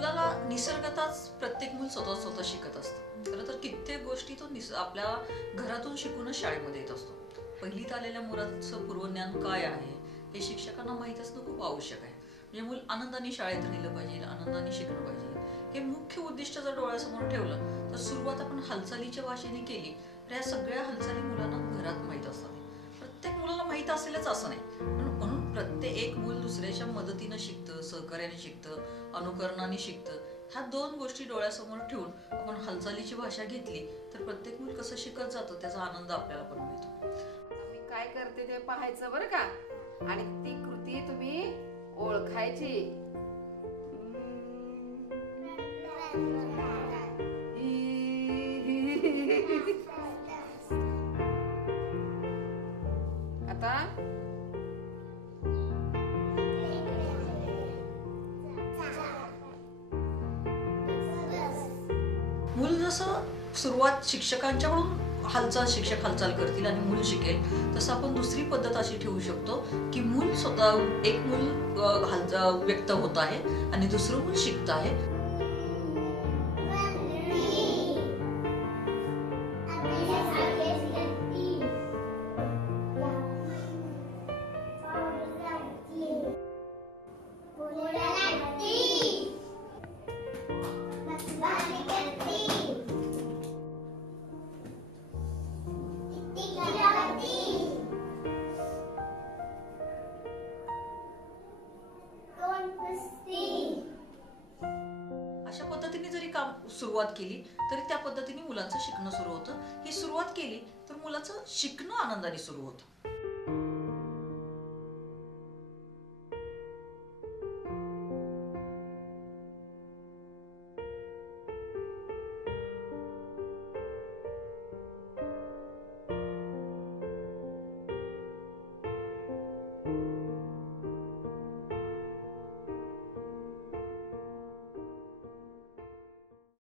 मुलाला निसर्गतच प्रत्येक मूल स्वतः शिकत असतं. खरं तर कित्येक गोष्टी तो आपल्या घरातून शिकूनच शाळेमध्ये येत असतो. पहिलीत आलेल्या मुलाचं पूर्वज्ञान काय आहे हे शिक्षकांना माहीत असणं खूप आवश्यक आहे. म्हणजे मूल आनंदाने शाळेत राहिलं पाहिजे, आनंदाने शिकलं पाहिजे. हे मुख्य उद्दिष्ट जर डोळ्यासमोर ठेवलं तर सुरुवात आपण हालचालीच्या भाषेने केली तर या सगळ्या हालचाली मुलांना घरात माहीत असतात. प्रत्येक मुलाला माहीत असेलच असं नाही, म्हणून प्रत्येक मूल दुसऱ्याच्या मदतीनं शिकतं, सहकार्याने शिकतं, अनुकरणाने शिकतं. ह्या दोन गोष्टी डोळ्यासमोर ठेवून आपण हालचालीची भाषा घेतली तर प्रत्येक मूल कसं शिकत जातं त्याचा आनंद आपल्याला पण मिळतो. मी काय करते ते पाहायचं बरं का, आणि ती कृती तुम्ही ओळखायची. आता मूल जसं सुरुवात शिक्षकांच्याकडून शिक्षक हालचाल करतील आणि मूल शिकेल, तसं आपण दुसरी पद्धत अशी ठेवू शकतो की मूल स्वतः एक मूल व्यक्त होत आहे आणि दुसरं मूल शिकत आहे. अशा पद्धतीने जरी काम सुरुवात केली तरी त्या पद्धतीने मुलांचं शिकणं सुरू होतं. ही सुरुवात केली तर मुलाचं शिकणं आनंदाने सुरू होतं.